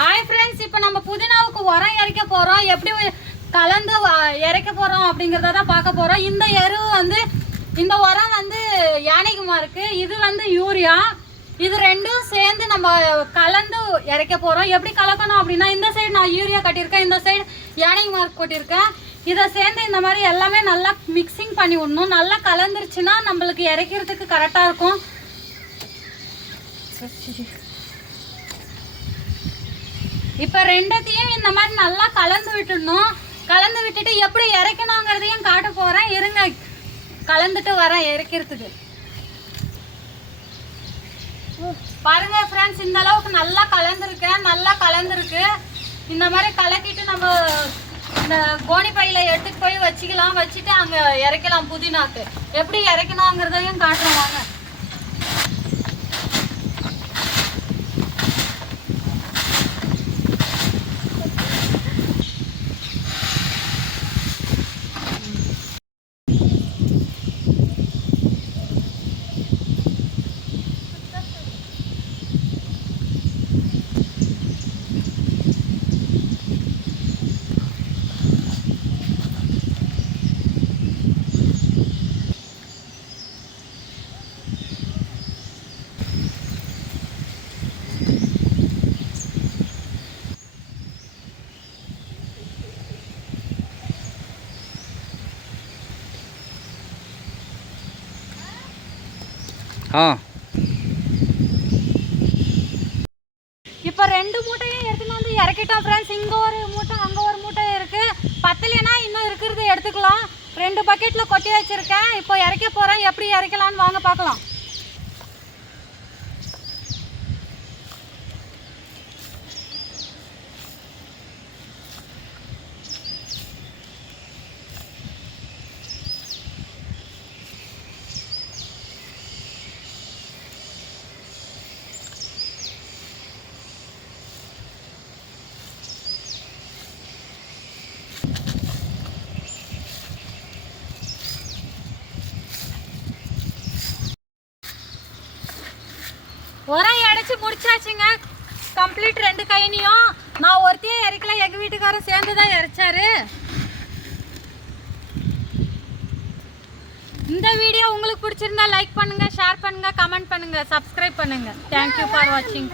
Hi friends, இப்போ நம்ம புதினாவுக்கு உரம் இறைக்க போகிறோம். எப்படி கலந்து இறைக்க போகிறோம் அப்படிங்கிறத தான் பார்க்க போகிறோம். இந்த எரு வந்து இந்த உரம் வந்து யானைக்குமாருக்கு, இது வந்து யூரியா. இது ரெண்டும் சேர்ந்து நம்ம கலந்து இறைக்க போகிறோம். எப்படி கலக்கணும் அப்படின்னா, இந்த சைடு நான் யூரியா கட்டியிருக்கேன், இந்த சைடு யானைக்குமாருக்கு கொட்டியிருக்கேன். இதை சேர்ந்து இந்த மாதிரி எல்லாமே நல்லா மிக்சிங் பண்ணி விடணும். நல்லா கலந்துருச்சுன்னா நம்மளுக்கு இறைக்கிறதுக்கு கரெக்டாக இருக்கும். இப்போ ரெண்டத்தையும் இந்த மாதிரி நல்லா கலந்து விட்டுடணும். கலந்து விட்டுட்டு எப்படி இறைக்கணுங்கிறதையும் காட்ட போகிறேன். இருங்க, கலந்துட்டு வரேன் இறைக்கிறதுக்கு. பாருங்க ஃப்ரெண்ட்ஸ், இந்த அளவுக்கு நல்லா கலந்துருக்கேன். நல்லா கலந்துருக்கு. இந்த மாதிரி கலக்கிட்டு நம்ம இந்த கோணி பையில எடுத்துட்டு போய் வச்சுக்கலாம். வச்சுட்டு அங்கே இறைக்கலாம். புதினாக்கு எப்படி இறைக்கணுங்கிறதையும் காட்டுறோம் வாங்க. இப்போ 2 மூட்டையும் எடுத்துன்னு வந்து இறக்கிட்டோம் ஃப்ரெண்ட்ஸ். இங்கே ஒரு மூட்டை, அங்கே ஒரு மூட்டை இருக்குது. பத்தலைன்னா இன்னும் இருக்கிறது எடுத்துக்கலாம். 2 பக்கெட்டில் கொட்டி வச்சுருக்கேன். இப்போ இறக்க போகிறேன். எப்படி இறக்கலான்னு வாங்க பார்க்கலாம். உரம் இடைச்சி முடிச்சாச்சுங்க. கம்ப்ளீட் 2 கைனியும். நான் ஒருத்தையே இறக்கல, எங்கள் வீட்டுக்காரர் சேர்ந்து தான் இறைச்சாரு. இந்த வீடியோ உங்களுக்கு பிடிச்சிருந்தா லைக் பண்ணுங்க, ஷேர் பண்ணுங்க, கமெண்ட் பண்ணுங்க, சப்ஸ்கிரைப் பண்ணுங்க. தேங்க்யூ ஃபார் வாட்சிங்.